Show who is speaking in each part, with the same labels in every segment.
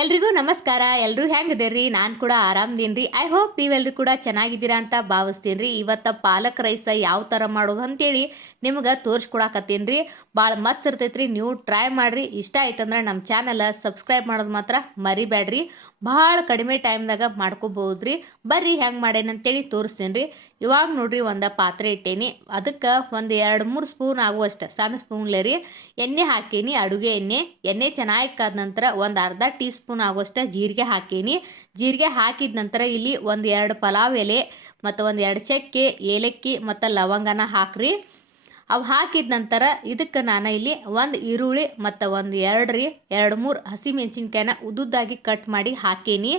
Speaker 1: ಎಲ್ರಿಗೂ ನಮಸ್ಕಾರ. ಎಲ್ಲರೂ ಹೆಂಗದಿರಿ ನಾನು ಕೂಡ ಆರಾಮದೀನಿ ರೀ ಐ ಹೋಪ್ ನೀವೆಲ್ಲರೂ ಕೂಡ ಚೆನ್ನಾಗಿದ್ದೀರಾ ಅಂತ ಭಾವಿಸ್ತೀನಿ ರೀ ಇವತ್ತು ಪಾಲಕ್ ರೈಸ ಯಾವ ಥರ ಮಾಡೋದು ಅಂತೇಳಿ ನಿಮ್ಗೆ ತೋರಿಸ್ಕೊಡಾಕತ್ತೀನಿ ರೀ ಭಾಳ ಮಸ್ತ್ ಇರ್ತೈತೆ ರೀ ನೀವು ಟ್ರೈ ಮಾಡಿರಿ. ಇಷ್ಟ ಆಯ್ತಂದ್ರೆ ನಮ್ಮ ಚಾನಲ ಸಬ್ಸ್ಕ್ರೈಬ್ ಮಾಡೋದು ಮಾತ್ರ ಮರಿಬೇಡ್ರಿ ಭಾಳ ಕಡಿಮೆ ಟೈಮ್ದಾಗ ಮಾಡ್ಕೋಬೋದು ರೀ ಬರ್ರಿ ಹೆಂಗೆ ಮಾಡೇನಂತೇಳಿ ತೋರಿಸ್ತೀನಿ ರೀ ಇವಾಗ ನೋಡ್ರಿ ಒಂದು ಪಾತ್ರೆ ಇಟ್ಟೇನಿ. ಅದಕ್ಕೆ ಒಂದು ಎರಡು ಮೂರು ಸ್ಪೂನ್ ಆಗುವಷ್ಟು ಸಣ್ಣ ಸ್ಪೂನ್ಲೆ ರೀ. ಎಣ್ಣೆ ಹಾಕೀನಿ. ಅಡುಗೆ ಎಣ್ಣೆ. ಎಣ್ಣೆ ಚೆನ್ನಾಗಿ ಕಾದ ನಂತರ ಒಂದು ಅರ್ಧ ಟೀ ಆಗುವಷ್ಟು ಜೀರಿಗೆ ಹಾಕೀನಿ. ಜೀರಿಗೆ ಹಾಕಿದ ನಂತರ ಇಲ್ಲಿ ಒಂದು ಎರಡು ಪಲಾವ್ ಎಲೆ ಮತ್ತು ಒಂದು ಎರಡು ಚಕ್ಕೆ ಏಲಕ್ಕಿ ಮತ್ತು ಲವಂಗನ ಹಾಕ್ರಿ. ಅವು ಹಾಕಿದ ನಂತರ ಇದಕ್ಕೆ ನಾನು ಇಲ್ಲಿ ಒಂದು ಈರುಳ್ಳಿ ಮತ್ತು ಒಂದು ಎರಡು ರೀ, ಎರಡು ಮೂರು ಹಸಿಮೆಣ್ಸಿನ್ಕಾಯಿನ ಉದ್ದುದ್ದಾಗಿ ಕಟ್ ಮಾಡಿ ಹಾಕೀನಿ.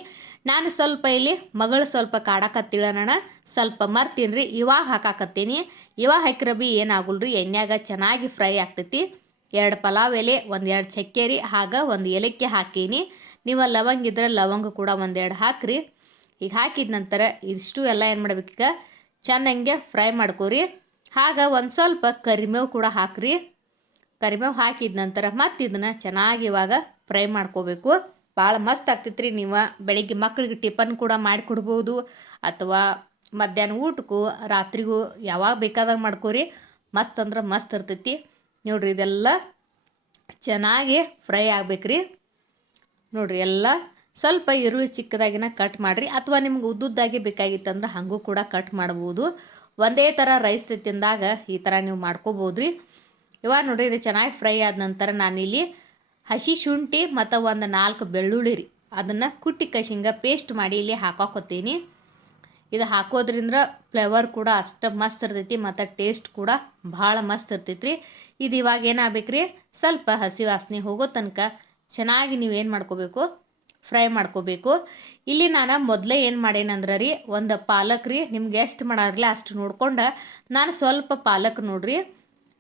Speaker 1: ನಾನು ಸ್ವಲ್ಪ ಇಲ್ಲಿ ಮಗಳು ಸ್ವಲ್ಪ ಕಾಡಕತ್ತಿಳಣ ಸ್ವಲ್ಪ ಮರ್ತೀನಿ ರೀ, ಇವಾಗ ಹಾಕಾಕತ್ತೀನಿ. ಇವಾಗ ಹಾಕಿರ ಬಿ ಏನಾಗಲ್ಲ ರೀ ಎಣ್ಣೆಯಾಗ ಚೆನ್ನಾಗಿ ಫ್ರೈ ಆಗ್ತೈತಿ. ಎರಡು ಪಲಾವ್ ಎಲೆ, ಒಂದು ಎರಡು ಚಕ್ಕೆ ರೀ, ಹಾಗೆ ಒಂದು ಏಲಕ್ಕಿ ಹಾಕೀನಿ. ನೀವು ಲವಂಗ ಇದ್ದರೆ ಲವಂಗ ಕೂಡ ಒಂದೆರಡು ಹಾಕ್ರಿ. ಈಗ ಹಾಕಿದ ನಂತರ ಇಷ್ಟು ಎಲ್ಲ ಏನು ಮಾಡ್ಬೇಕೀಗ ಚೆನ್ನಾಗೆ ಫ್ರೈ ಮಾಡ್ಕೋರಿ. ಆಗ ಒಂದು ಸ್ವಲ್ಪ ಕರಿಮೇವು ಕೂಡ ಹಾಕ್ರಿ. ಕರಿಮೇವು ಹಾಕಿದ ನಂತರ ಮತ್ತು ಇದನ್ನು ಚೆನ್ನಾಗಿ ಇವಾಗ ಫ್ರೈ ಮಾಡ್ಕೋಬೇಕು. ಭಾಳ ಮಸ್ತ್ ಆಗ್ತೈತ್ರಿ ನೀವು. ಬೆಳಿಗ್ಗೆ ಮಕ್ಕಳಿಗೆ ಟಿಫನ್ ಕೂಡ ಮಾಡಿಕೊಡ್ಬೋದು ಅಥವಾ ಮಧ್ಯಾಹ್ನ ಊಟಕ್ಕೂ ರಾತ್ರಿಗೂ ಯಾವಾಗ ಬೇಕಾದಾಗ ಮಾಡ್ಕೋರಿ. ಮಸ್ತ್ ಅಂದ್ರೆ ಮಸ್ತ್ ಇರ್ತೈತಿ. ನೋಡ್ರಿ ಇದೆಲ್ಲ ಚೆನ್ನಾಗಿ ಫ್ರೈ ಆಗ್ಬೇಕ್ರಿ. ನೋಡ್ರಿ, ಎಲ್ಲ ಸ್ವಲ್ಪ ಈರುಳ್ಳಿ ಚಿಕ್ಕದಾಗಿನ ಕಟ್ ಮಾಡಿರಿ, ಅಥವಾ ನಿಮ್ಗೆ ಉದ್ದುದ್ದಾಗಿ ಬೇಕಾಗಿತ್ತಂದ್ರೆ ಹಾಗೂ ಕೂಡ ಕಟ್ ಮಾಡ್ಬೋದು. ಒಂದೇ ಥರ ರೈಸ್ ತಿಂದಾಗ ಈ ಥರ ನೀವು ಮಾಡ್ಕೋಬೋದ್ರಿ. ಇವಾಗ ನೋಡ್ರಿ, ಇದು ಚೆನ್ನಾಗಿ ಫ್ರೈ ಆದ ನಂತರ ನಾನಿಲ್ಲಿ ಹಸಿ ಶುಂಠಿ ಮತ್ತು ಒಂದು ನಾಲ್ಕು ಬೆಳ್ಳುಳ್ಳಿ ರೀ, ಅದನ್ನು ಕುಟ್ಟಿ ಕಶಿಂಗ ಪೇಸ್ಟ್ ಮಾಡಿ ಇಲ್ಲಿ ಹಾಕೋಕೊತೀನಿ. ಇದು ಹಾಕೋದ್ರಿಂದ ಫ್ಲೇವರ್ ಕೂಡ ಅಷ್ಟು ಮಸ್ತ್ ಇರ್ತೈತಿ, ಮತ್ತು ಟೇಸ್ಟ್ ಕೂಡ ಭಾಳ ಮಸ್ತ್ ಇರ್ತೈತಿ ರೀ ಇದು ಇವಾಗ ಏನಾಗಬೇಕ್ರಿ ಸ್ವಲ್ಪ ಹಸಿ ವಾಸನೆ ಹೋಗೋ ತನಕ ಚೆನ್ನಾಗಿ ನೀವು ಏನು ಮಾಡ್ಕೋಬೇಕು? ಫ್ರೈ ಮಾಡ್ಕೋಬೇಕು. ಇಲ್ಲಿ ನಾನು ಮೊದಲೇ ಏನು ಮಾಡೇನಂದ್ರೆ ರೀ, ಒಂದು ಪಾಲಕ್ ರೀ, ನಿಮ್ಗೆ ಎಷ್ಟು ಮಾಡಾರಲ್ಲ ಅಷ್ಟು ನೋಡ್ಕೊಂಡು ನಾನು ಸ್ವಲ್ಪ ಪಾಲಕ್ ನೋಡ್ರಿ,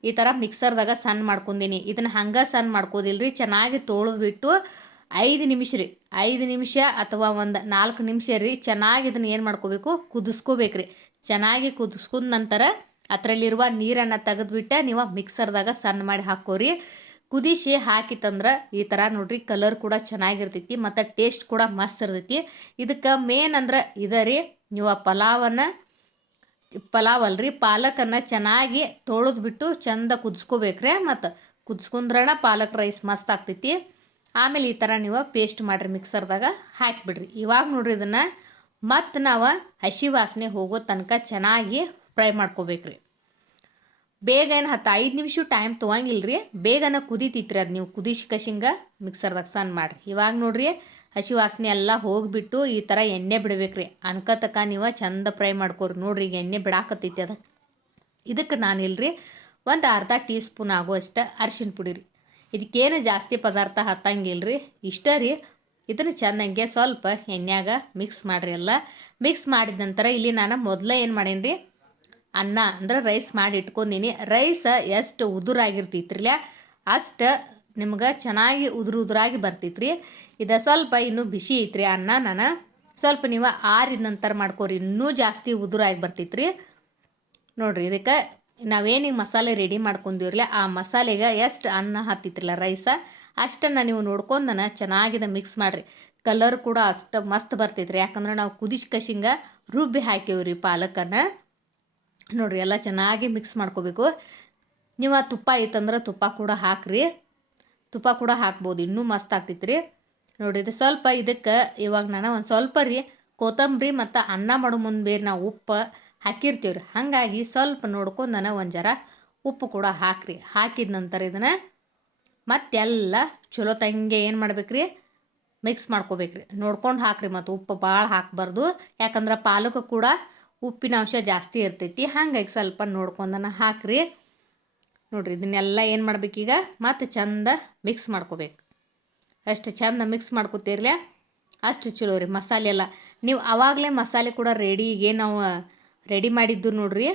Speaker 1: ಈ ಥರ ಮಿಕ್ಸರ್ದಾಗ ಸಣ್ಣ ಮಾಡ್ಕೊಂಡೀನಿ ಇದನ್ನು ಹಂಗೆ ಸಣ್ಣ ಮಾಡ್ಕೋದಿಲ್ಲ ರೀ ಚೆನ್ನಾಗಿ ತೊಳೆದ್ಬಿಟ್ಟು ಐದು ನಿಮಿಷ ರೀ, ಐದು ನಿಮಿಷ ಅಥವಾ ಒಂದು ನಾಲ್ಕು ನಿಮಿಷ ರೀ, ಚೆನ್ನಾಗಿ ಇದನ್ನು ಏನು ಮಾಡ್ಕೋಬೇಕು? ಕುದಿಸ್ಕೋಬೇಕು ರೀ. ಚೆನ್ನಾಗಿ ಕುದಿಸ್ಕೊಂಡ ನಂತರ ಅದರಲ್ಲಿರುವ ನೀರನ್ನು ತೆಗೆದ್ಬಿಟ್ಟು ನೀವು ಮಿಕ್ಸರ್ದಾಗ ಸಣ್ಣ ಮಾಡಿ ಹಾಕೋರಿ. ಕುದಿಸಿ ಹಾಕಿತ್ತಂದ್ರೆ ಈ ಥರ ನೋಡ್ರಿ ಕಲರ್ ಕೂಡ ಚೆನ್ನಾಗಿರ್ತೈತಿ, ಮತ್ತು ಟೇಸ್ಟ್ ಕೂಡ ಮಸ್ತ್ ಇರ್ತೈತಿ. ಇದಕ್ಕೆ ಮೇನ್ ಅಂದ್ರೆ ಇದೆ ರೀ, ನೀವು ಆ ಪಲಾವನ್ನು, ಪಲಾವ್ ಅಲ್ರಿ, ಪಾಲಕನ್ನು ಚೆನ್ನಾಗಿ ತೊಳೆದ್ಬಿಟ್ಟು ಚಂದ ಕುದಿಸ್ಕೋಬೇಕ್ರೆ, ಮತ್ತು ಕುದಿಸ್ಕೊಂಡ್ರಣ ಪಾಲಕ್ ರೈಸ್ ಮಸ್ತ್ ಆಗ್ತೈತಿ. ಆಮೇಲೆ ಈ ಥರ ನೀವು ಪೇಸ್ಟ್ ಮಾಡಿರಿ ಮಿಕ್ಸರ್ದಾಗ ಹಾಕಿಬಿಡ್ರಿ. ಇವಾಗ ನೋಡ್ರಿ ಇದನ್ನು ಮತ್ತು ನಾವು ಹಸಿ ವಾಸನೆ ಹೋಗೋ ತನಕ ಚೆನ್ನಾಗಿ ಫ್ರೈ ಮಾಡ್ಕೋಬೇಕ್ರಿ. ಬೇಗ ಏನು ಹತ್ತು ಐದು ನಿಮಿಷ ಟೈಮ್ ತೊಗೊಂಗಿಲ್ಲ ರೀ ಬೇಗನ ಕುದೀತಿತ್ರಿ ಅದು ನೀವು ಕುದಿಸಿ ಕಶಿಂಗ ಮಿಕ್ಸರ್ದಾಗ ಸಣ್ಣ ಮಾಡಿರಿ. ಇವಾಗ ನೋಡ್ರಿ ಹಸಿ ವಾಸನೆ ಎಲ್ಲ ಹೋಗಿಬಿಟ್ಟು ಈ ಥರ ಎಣ್ಣೆ ಬಿಡ್ಬೇಕ್ರಿ. ಅನ್ಕತಕ್ಕ ನೀವು ಚಂದ ಫ್ರೈ ಮಾಡ್ಕೋರಿ. ನೋಡ್ರಿ ಈಗ ಎಣ್ಣೆ ಬಿಡಾಕತ್ತೈತಿ ಅದಕ್ಕೆ ಇದಕ್ಕೆ ನಾನು ಇಲ್ರಿ ಒಂದು ಅರ್ಧ ಟೀ ಸ್ಪೂನ್ ಆಗುವಷ್ಟು ಅರಿಶಿನ ಪುಡಿ ರೀ ಇದಕ್ಕೇನು ಜಾಸ್ತಿ ಪದಾರ್ಥ ಹತ್ತಂಗಿಲ್ಲ ರೀ ಇಷ್ಟ ರೀ. ಇದನ್ನು ಚೆನ್ನಾಗೆ ಸ್ವಲ್ಪ ಎಣ್ಣೆಯಾಗ ಮಿಕ್ಸ್ ಮಾಡಿರಿ ಎಲ್ಲ. ಮಿಕ್ಸ್ ಮಾಡಿದ ನಂತರ ಇಲ್ಲಿ ನಾನು ಮೊದಲೇ ಏನು ಮಾಡೇನಿ ರೀ ಅನ್ನ ಅಂದ್ರೆ ರೈಸ್ ಮಾಡಿ ಇಟ್ಕೊಂಡೀನಿ. ರೈಸ್ ಎಷ್ಟು ಉದುರಾಗಿರ್ತೈತ್ರಿಲ್ಲ ಅಷ್ಟು ನಿಮ್ಗೆ ಚೆನ್ನಾಗಿ ಉದುರು ಉದುರಾಗಿ ಬರ್ತೈತ್ರಿ. ಇದು ಸ್ವಲ್ಪ ಇನ್ನೂ ಬಿಸಿ ಐತ್ರಿ ಅನ್ನ ನಾನು ಸ್ವಲ್ಪ ನೀವು ಆರಿದ ನಂತರ ಮಾಡ್ಕೋರಿ. ಇನ್ನೂ ಜಾಸ್ತಿ ಉದುರಾಗಿ ಬರ್ತೈತ್ರಿ. ನೋಡಿರಿ ಇದಕ್ಕೆ ನಾವೇನಿಗೆ ಮಸಾಲೆ ರೆಡಿ ಮಾಡ್ಕೊಂಡಿವ್ರಲ್ಲ, ಆ ಮಸಾಲೆಗೆ ಎಷ್ಟು ಅನ್ನ ಹತ್ತಿತ್ರಲ್ಲ ರೈಸ ಅಷ್ಟನ್ನು ನೀವು ನೋಡ್ಕೊಂಡನ ಚೆನ್ನಾಗಿದೆ ಮಿಕ್ಸ್ ಮಾಡಿರಿ. ಕಲರ್ ಕೂಡ ಅಷ್ಟು ಮಸ್ತ್ ಬರ್ತೈತ್ರಿ. ಯಾಕಂದ್ರೆ ನಾವು ಕುದಿಸ್ ಕಶಿಂಗ ರುಬ್ಬಿ ಹಾಕೇವ್ರಿ ಪಾಲಕನ್ನು ನೋಡ್ರಿ, ಎಲ್ಲ ಚೆನ್ನಾಗಿ ಮಿಕ್ಸ್ ಮಾಡ್ಕೋಬೇಕು. ನೀವು ತುಪ್ಪ ಇತ್ತಂದ್ರೆ ತುಪ್ಪ ಕೂಡ ಹಾಕ್ರಿ. ತುಪ್ಪ ಕೂಡ ಹಾಕ್ಬೋದು, ಇನ್ನೂ ಮಸ್ತ್ ಆಗ್ತೈತಿ ರೀ ನೋಡ್ರಿ ಸ್ವಲ್ಪ ಇದಕ್ಕೆ ಇವಾಗ ನಾನು ಒಂದು ಸ್ವಲ್ಪ ರೀ ಕೊತ್ತಂಬರಿ ಮತ್ತು ಅನ್ನ ಮಾಡೋ ಮುಂದೆ ಬೇರೆ ನಾವು ಉಪ್ಪು ಹಾಕಿರ್ತೀವಿ ರೀ ಹಾಗಾಗಿ ಸ್ವಲ್ಪ ನೋಡ್ಕೊಂಡು ನಾನು ಒಂದು ಜರ ಉಪ್ಪು ಕೂಡ ಹಾಕ್ರಿ. ಹಾಕಿದ ನಂತರ ಇದನ್ನು ಮತ್ತೆಲ್ಲ ಚಲೋ ತಂಗೆ ಏನು ಮಾಡ್ಬೇಕ್ರಿ? ಮಿಕ್ಸ್ ಮಾಡ್ಕೋಬೇಕ್ರಿ. ನೋಡ್ಕೊಂಡು ಹಾಕ್ರಿ ಮತ್ತು ಉಪ್ಪು ಭಾಳ ಹಾಕಬಾರ್ದು. ಯಾಕಂದ್ರೆ ಪಾಲಕ್ ಕೂಡ ಉಪ್ಪಿನ ಅಂಶ ಜಾಸ್ತಿ ಇರ್ತೈತಿ. ಹಾಗಾಗಿ ಸ್ವಲ್ಪ ನೋಡ್ಕೊಂಡನ ಹಾಕ್ರಿ. ನೋಡಿರಿ, ಇದನ್ನೆಲ್ಲ ಏನು ಮಾಡ್ಬೇಕೀಗ ಮತ್ತು ಚಂದ ಮಿಕ್ಸ್ ಮಾಡ್ಕೋಬೇಕು. ಅಷ್ಟು ಚಂದ ಮಿಕ್ಸ್ ಮಾಡ್ಕೋತೀರ್ಲ? ಅಷ್ಟು ಚಲೋ ರೀ ಮಸಾಲೆ ಎಲ್ಲ. ನೀವು ಆವಾಗಲೇ ಮಸಾಲೆ ಕೂಡ ರೆಡಿ ಈಗ ನಾವು ರೆಡಿ ಮಾಡಿದ್ದು ನೋಡ್ರಿ.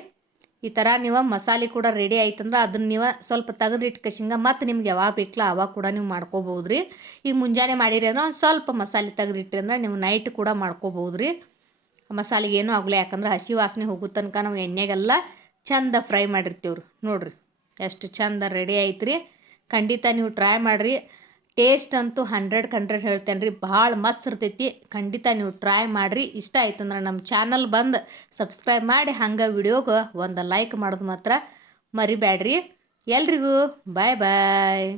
Speaker 1: ಈ ಥರ ನೀವು ಮಸಾಲೆ ಕೂಡ ರೆಡಿ ಆಯ್ತಂದ್ರೆ ಅದನ್ನ ನೀವು ಸ್ವಲ್ಪ ತೆಗೆದಿಟ್ಟು ಕಶಿಂಗ ಮತ್ತು ನಿಮ್ಗೆ ಯಾವಾಗ ಬೇಕಲ್ಲ ಆವಾಗ ಕೂಡ ನೀವು ಮಾಡ್ಕೋಬೋದು ರೀ ಈಗ ಮುಂಜಾನೆ ಮಾಡಿರಿ ಅಂದ್ರೆ ಒಂದು ಸ್ವಲ್ಪ ಮಸಾಲೆ ತೆಗೆದಿಟ್ರಿ ಅಂದ್ರೆ ನೀವು ನೈಟ್ ಕೂಡ ಮಾಡ್ಕೋಬೋದು ರೀ ಮಸಾಲೆಗೆ ಏನೂ ಆಗಲ್ಲ ಯಾಕಂದ್ರೆ ಹಸಿ ವಾಸನೆ ಹೋಗೋ ತನಕ ನಾವು ಎಣ್ಣೆಗೆಲ್ಲ ಚಂದ ಫ್ರೈ ಮಾಡಿರ್ತೀವ್ರಿ ನೋಡ್ರಿ, ಎಷ್ಟು ಚಂದ ರೆಡಿ ಐತ್ರಿ. ಖಂಡಿತ ನೀವು ಟ್ರೈ ಮಾಡಿರಿ. ಟೇಸ್ಟ್ ಅಂತೂ ಹಂಡ್ರೆಡ್ ಹಂಡ್ರೆಡ್ ಹೇಳ್ತೇನೆ ರೀ, ಭಾಳ ಮಸ್ತ್ ಇರ್ತೈತಿ. ಖಂಡಿತ ನೀವು ಟ್ರೈ ಮಾಡಿರಿ. ಇಷ್ಟ ಆಯ್ತಂದ್ರೆ ನಮ್ಮ ಚಾನಲ್ ಬಂದು ಸಬ್ಸ್ಕ್ರೈಬ್ ಮಾಡಿ, ಹಂಗೆ ವಿಡಿಯೋಗೆ ಒಂದು ಲೈಕ್ ಮಾಡೋದು ಮಾತ್ರ ಮರಿಬೇಡ್ರಿ ಎಲ್ರಿಗೂ ಬಾಯ್ ಬಾಯ್